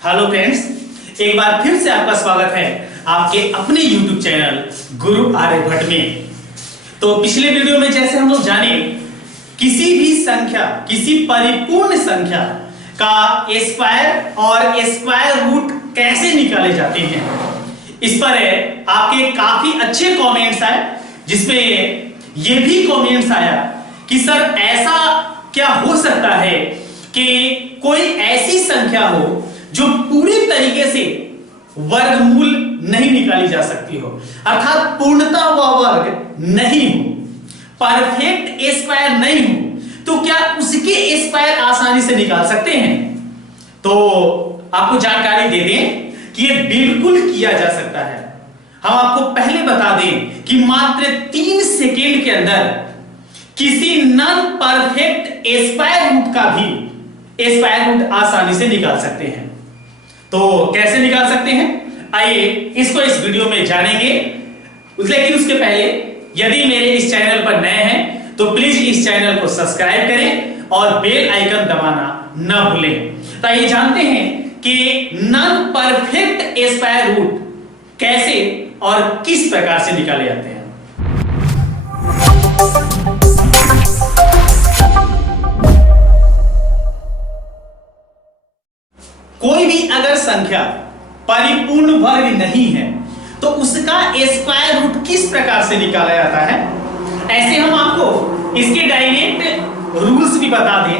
Hello friends, एक बार फिर से आपका स्वागत है आपके अपने YouTube चैनल गुरु आर्यभट्ट में। तो पिछले वीडियो में जैसे हम लोग जाने किसी भी संख्या, किसी परिपूर्ण संख्या का स्क्वायर और स्क्वायर रूट कैसे निकाले जाते हैं, इस पर आपके काफी अच्छे कमेंट्स आए, जिसमें ये भी कमेंट्स आया कि सर ऐसा क्या हो सकता है कि कोई ऐसी संख्या हो जो पूरी तरीके से वर्गमूल नहीं निकाली जा सकती हो, अर्थात पूर्णता व वर्ग नहीं हो, परफेक्ट स्क्वायर नहीं हो, तो क्या उसके स्क्वायर आसानी से निकाल सकते हैं? तो आपको जानकारी दे दें कि ये बिल्कुल किया जा सकता है। हम आपको पहले बता दें कि मात्र 3 सेकेंड के अंदर किसी नॉन परफेक्ट स्क्वायर रूट का भी स्क्वायर रूट आसानी से निकाल सकते हैं। तो कैसे निकाल सकते हैं, आइए इसको इस वीडियो में जानेंगे। लेकिन उसके पहले यदि मेरे इस चैनल पर नए हैं तो प्लीज इस चैनल को सब्सक्राइब करें और बेल आइकन दबाना न भूलें। तो आइए जानते हैं कि नॉन परफेक्ट स्क्वायर रूट कैसे और किस प्रकार से निकाले जाते हैं। कोई भी अगर संख्या परिपूर्ण वर्ग नहीं है तो उसका स्क्वायर रूट किस प्रकार से निकाला जाता है, ऐसे हम आपको इसके डायरेक्ट रूल्स भी बता दें।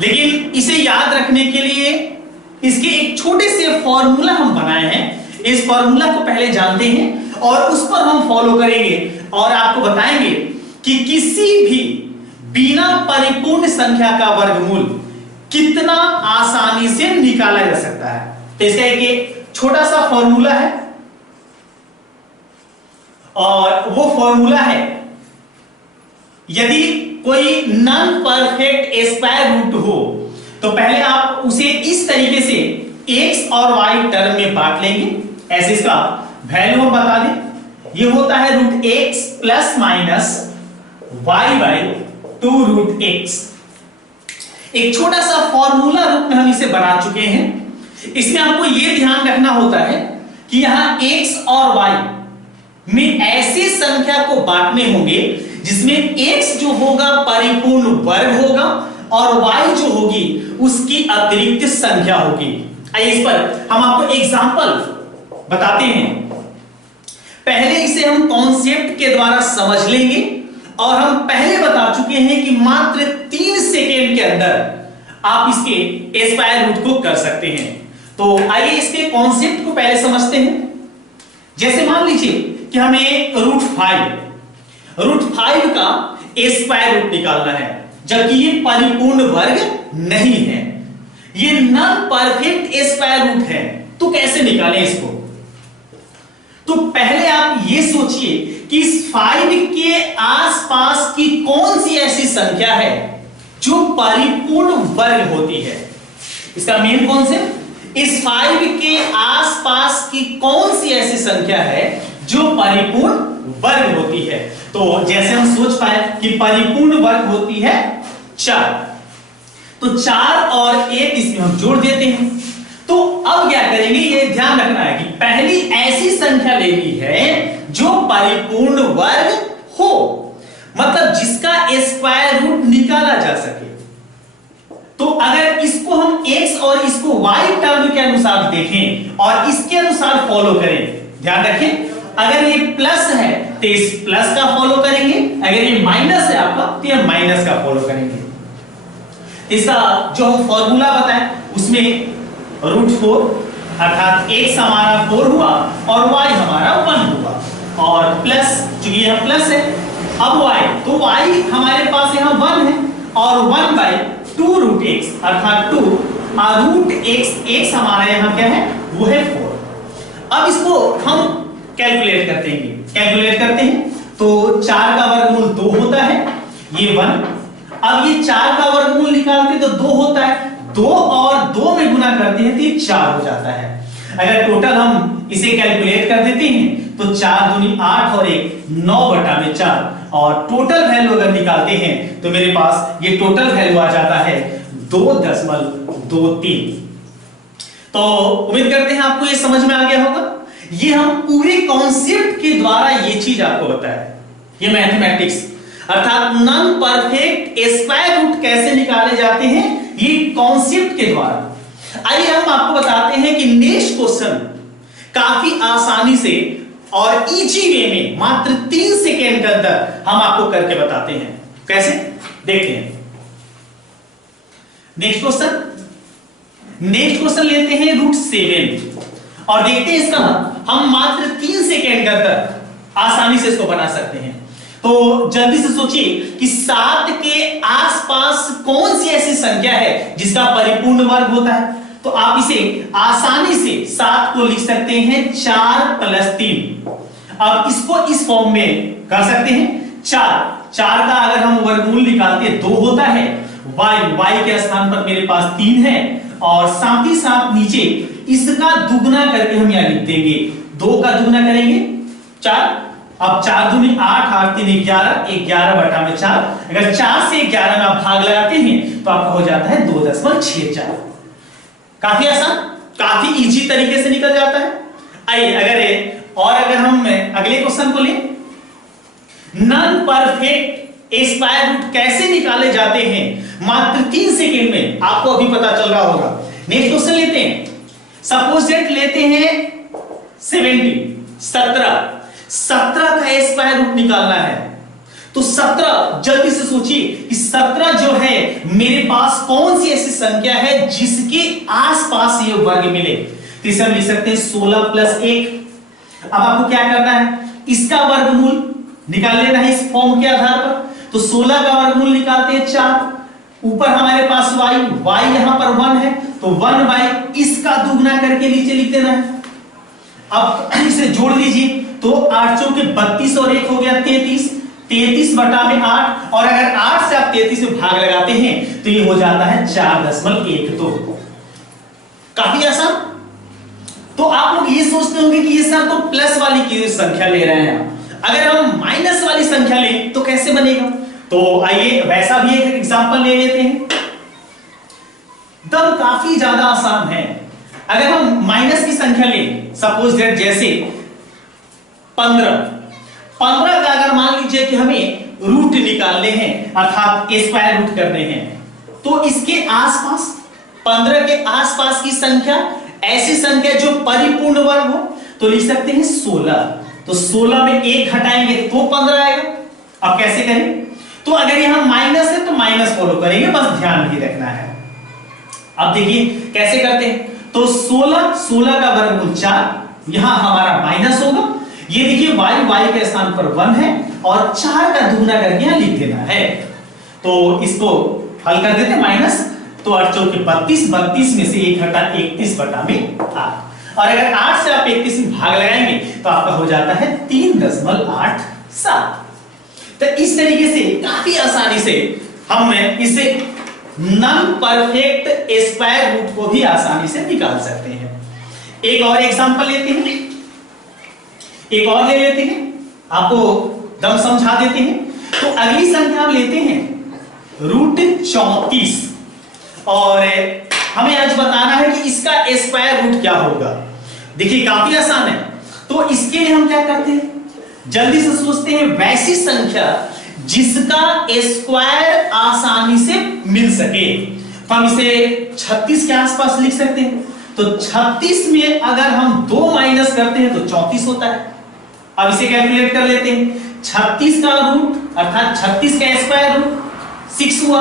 लेकिन इसे याद रखने के लिए इसके एक छोटे से फॉर्मूला हम बनाए हैं। इस फॉर्मूला को पहले जानते हैं और उस पर हम फॉलो करेंगे और आपको बताएंगे कि किसी भी बिना परिपूर्ण संख्या का वर्गमूल कितना आसानी से निकाला जा सकता है। तो इसका एक छोटा सा फॉर्मूला है और वो फॉर्मूला है, यदि कोई नॉन परफेक्ट स्क्वायर रूट हो तो पहले आप उसे इस तरीके से x और y टर्म में बांट लेंगे। ऐसे इसका वैल्यू हम बता दें, ये होता है root x plus minus y by 2 root x। एक छोटा सा फॉर्मूला रूप में हम इसे बना चुके हैं। इसमें आपको यह ध्यान रखना होता है कि यहां x और y में ऐसी संख्या को बांटने होंगे जिसमें x जो होगा परिपूर्ण वर्ग होगा और y जो होगी उसकी अतिरिक्त संख्या होगी। आइए इस पर हम आपको एग्जांपल बताते हैं। पहले इसे हम कॉन्सेप्ट के द्वारा समझ लेंगे और हम पहले बता चुके हैं कि मात्र 3 सेकेंड के अंदर आप इसके स्क्वायर रूट को कर सकते हैं। तो आइए इसके कॉन्सेप्ट को पहले समझते हैं। जैसे मान लीजिए कि हमें रूट 5 का स्क्वायर रूट निकालना है, जबकि ये परिपूर्ण वर्ग नहीं है, ये नॉन परफेक्ट स्क्वायर रूट है। तो कैसे निकालें इसको? तो पहले आप ये सोचिए कि इस 5 के आसपास की कौन सी ऐसी संख्या है जो परिपूर्ण वर्ग होती है। इसका मेन कॉन्सेप्ट, इस 5 के आसपास की कौन सी ऐसी संख्या है जो परिपूर्ण वर्ग होती है। तो जैसे हम सोच पाए कि परिपूर्ण वर्ग होती है 4, तो 4 और 1 इसमें हम जोड़ देते हैं। तो अब क्या करेंगे, ये ध्यान रखना है कि पहली ऐसी संख्या लेनी है जो परिपूर्ण वर्ग हो, मतलब जिसका स्क्वायर रूट निकाला जा सके। तो अगर इसको हम x और इसको y टर्म के अनुसार देखें और इसके अनुसार फॉलो करें, ध्यान रखें, अगर ये प्लस है तो इस प्लस का फॉलो करेंगे, अगर ये माइनस है आपका तो ये माइनस का फॉलो करेंगे। इसका जो हम फॉर्मूला बताएं उसमें रूट 4 अर्थात x हमारा 4 हुआ और y हमारा 1 हुआ और प्लस, चूंकि यह प्लस है, अब y, तो y हमारे पास यहां 1 है और 1 बाई 2 रूट x अर्थात 2 रूट x हमारा यहां क्या है, वो है 4। अब इसको हम कैलकुलेट करते हैं तो 4 का वर्गमूल 2 होता है, ये 1। अब ये 4 का वर्गमूल निकालते तो 2 होता है, 2 और 2 में गुना करते हैं तो ये 4 हो जाता है। अगर टोटल हम इसे कैलकुलेट कर देते हैं तो 4 दूनी 8 और 1 9/4 और टोटल वैल्यू अगर निकालते हैं तो मेरे पास ये टोटल वैल्यू आ जाता है 2.23। तो उम्मीद करते हैं आपको ये समझ में आ गया होगा। ये हम पूरे कॉन्सेप्ट के द्वारा ये चीज आपको बताया, ये मैथमेटिक्स अर्थात नॉन परफेक्ट स्क्वायर रूट कैसे निकाले जाते हैं, ये कॉन्सेप्ट के द्वारा। आइए हम आपको बताते हैं कि नेक्स्ट क्वेश्चन काफी आसानी से और इजी वे में मात्र 3 सेकेंड के अंदर हम आपको करके बताते हैं। कैसे, देखते हैं। नेक्स्ट क्वेश्चन लेते हैं √7 और देखते हैं इसका हम मात्र 3 सेकेंड के अंदर आसानी से इसको बना सकते हैं। तो जल्दी से सोचिए कि 7 के आसपास कौन सी ऐसी संख्या है जिसका परिपूर्ण वर्ग होता है। तो आप इसे आसानी से 7 को लिख सकते हैं 4 + 3। अब इसको इस फॉर्म में कर सकते हैं। 4 का अगर हम वर्गमूल निकालते हैं 2 होता है, y के स्थान पर मेरे पास 3 है और साथ ही साथ नीचे इसका दुगना करके हम यहां लिख देंगे। 2 का दुगना करेंगे 4। अब 4 दूनी 8, 8 3 11, 11/4। अगर 4 से 11 में आप भाग लगाते हैं तो आपका हो जाता है 2.64। काफी आसान, काफी इजी तरीके से निकल जाता है। आइए अगर हम अगले क्वेश्चन को लें, नॉन परफेक्ट स्क्वायर रूट कैसे निकाले जाते हैं मात्र 3 सेकेंड में, आपको अभी पता चल रहा होगा। नेक्स्ट क्वेश्चन लेते हैं। सपोज दैट लेते हैं 17 का स्क्वायर रूट निकालना है। तो 17, जल्दी से सोचिए कि 17 जो है मेरे पास कौन सी ऐसी संख्या है जिसके आसपास ये वर्ग मिले। तो इसे हम लिख सकते हैं 16 + 1। अब आपको क्या करना है, इसका वर्गमूल निकाल लेना है इस फॉर्म के आधार पर। तो 16 का वर्गमूल निकालते हैं 4। ऊपर हमारे पास y यहां पर 1 है तो 1 इसका दुगना करके नीचे लिख देना है। अब इसे जोड़ लीजिए तो 8 चौके 32 और 1 हो गया 33। 33/8 और अगर 8 से आप 33 में भाग लगाते हैं तो ये हो जाता है 4.12। काफी आसान। तो आप लोग ये सोचते होंगे कि ये सर तो प्लस वाली की संख्या ले रहे हैं, अगर हम माइनस वाली संख्या लें तो कैसे बनेगा। तो आइए वैसा भी एक एग्जांपल ले लेते हैं। तब काफी ज्यादा आसान है। अगर हम माइनस की संख्या लें, सपोज दैट जैसे 15 का अगर मान लीजिए कि हमें रूट निकालने हैं अर्थात स्क्वायर रूट करने हैं, तो इसके आसपास 15 के आसपास की संख्या, ऐसी संख्या जो परिपूर्ण वर्ग हो, तो लिख सकते हैं 16। तो 16 में 1 घटाएंगे तो 15 आएगा। अब कैसे करें, तो अगर यहां माइनस है तो माइनस फॉलो करेंगे, बस ध्यान भी रखना है। अब देखिए कैसे करते हैं। तो 16 का वर्गमूल 4, यहां हमारा माइनस होगा। ये देखिए y के स्थान पर 1 है और 4 का दुगना करके यहां लिख देना है। तो इसको हल कर देते हैं माइनस। तो 8 चौके 32, 32 में से 1 घटा 31/8। और अगर 8 से आप 31 में भाग लगाएंगे तो आपका हो जाता है 3.87। तो इस तरीके से काफी आसानी से हम इसे नॉन परफेक्ट स्क्वायर रूट को भी आसानी से निकाल सकते हैं। एक और एग्जांपल लेते हैं, एक और ले लेते हैं, आपको दम समझा देते हैं। तो अगली संख्या हम लेते हैं √34 और हमें आज बताना है कि इसका स्क्वायर रूट क्या होगा। देखिए काफी आसान है। तो इसके लिए हम क्या करते हैं, जल्दी से सोचते हैं वैसी संख्या जिसका स्क्वायर आसानी से मिल सके। तो हम इसे 36 के आसपास लिख सकते हैं। तो 36 में अगर हम 2 माइनस करते हैं तो 34 होता है। अब इसे कैलकुलेट कर लेते हैं। 36 का रूट अर्थात 36 का स्क्वायर रूट 6 हुआ।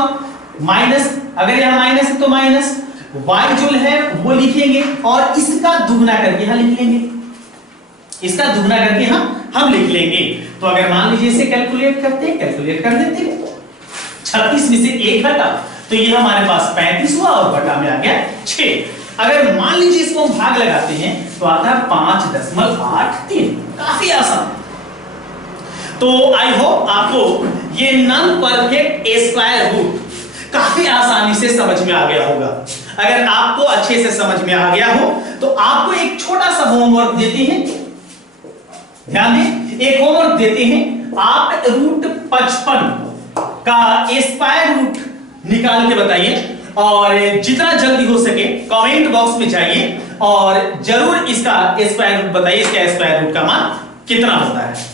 माइनस, अगर यहां माइनस है तो माइनस y जो है वो लिखेंगे और इसका दुगना करके यहां लिख लेंगे, इसका दुगना करके हम लिख लेंगे। तो अगर मान लीजिए इसे कैलकुलेट करते हैं, कैलकुलेट कर देते हैं। 36 में से 1 घटा तो ये हमारे पास 35 हुआ और बटा में आ गया 6। अगर मान लीजिए इसको हम भाग लगाते हैं तो आता है 5.83। काफी आसान। तो आई होप आपको ये नॉन परफेक्ट स्क्वायर रूट काफी आसानी से समझ में आ गया होगा। अगर आपको अच्छे से समझ में आ गया हो तो आपको एक छोटा सा होमवर्क देते हैं, ध्यान दें, एक होमवर्क देते हैं। आप √55 का स्क्वायर रूट निकाल के बताइए। और जितना जल्दी हो सके कमेंट बॉक्स में जाइए और जरूर इसका स्क्वायर रूट बताइए, इसका स्क्वायर रूट का मान कितना होता है।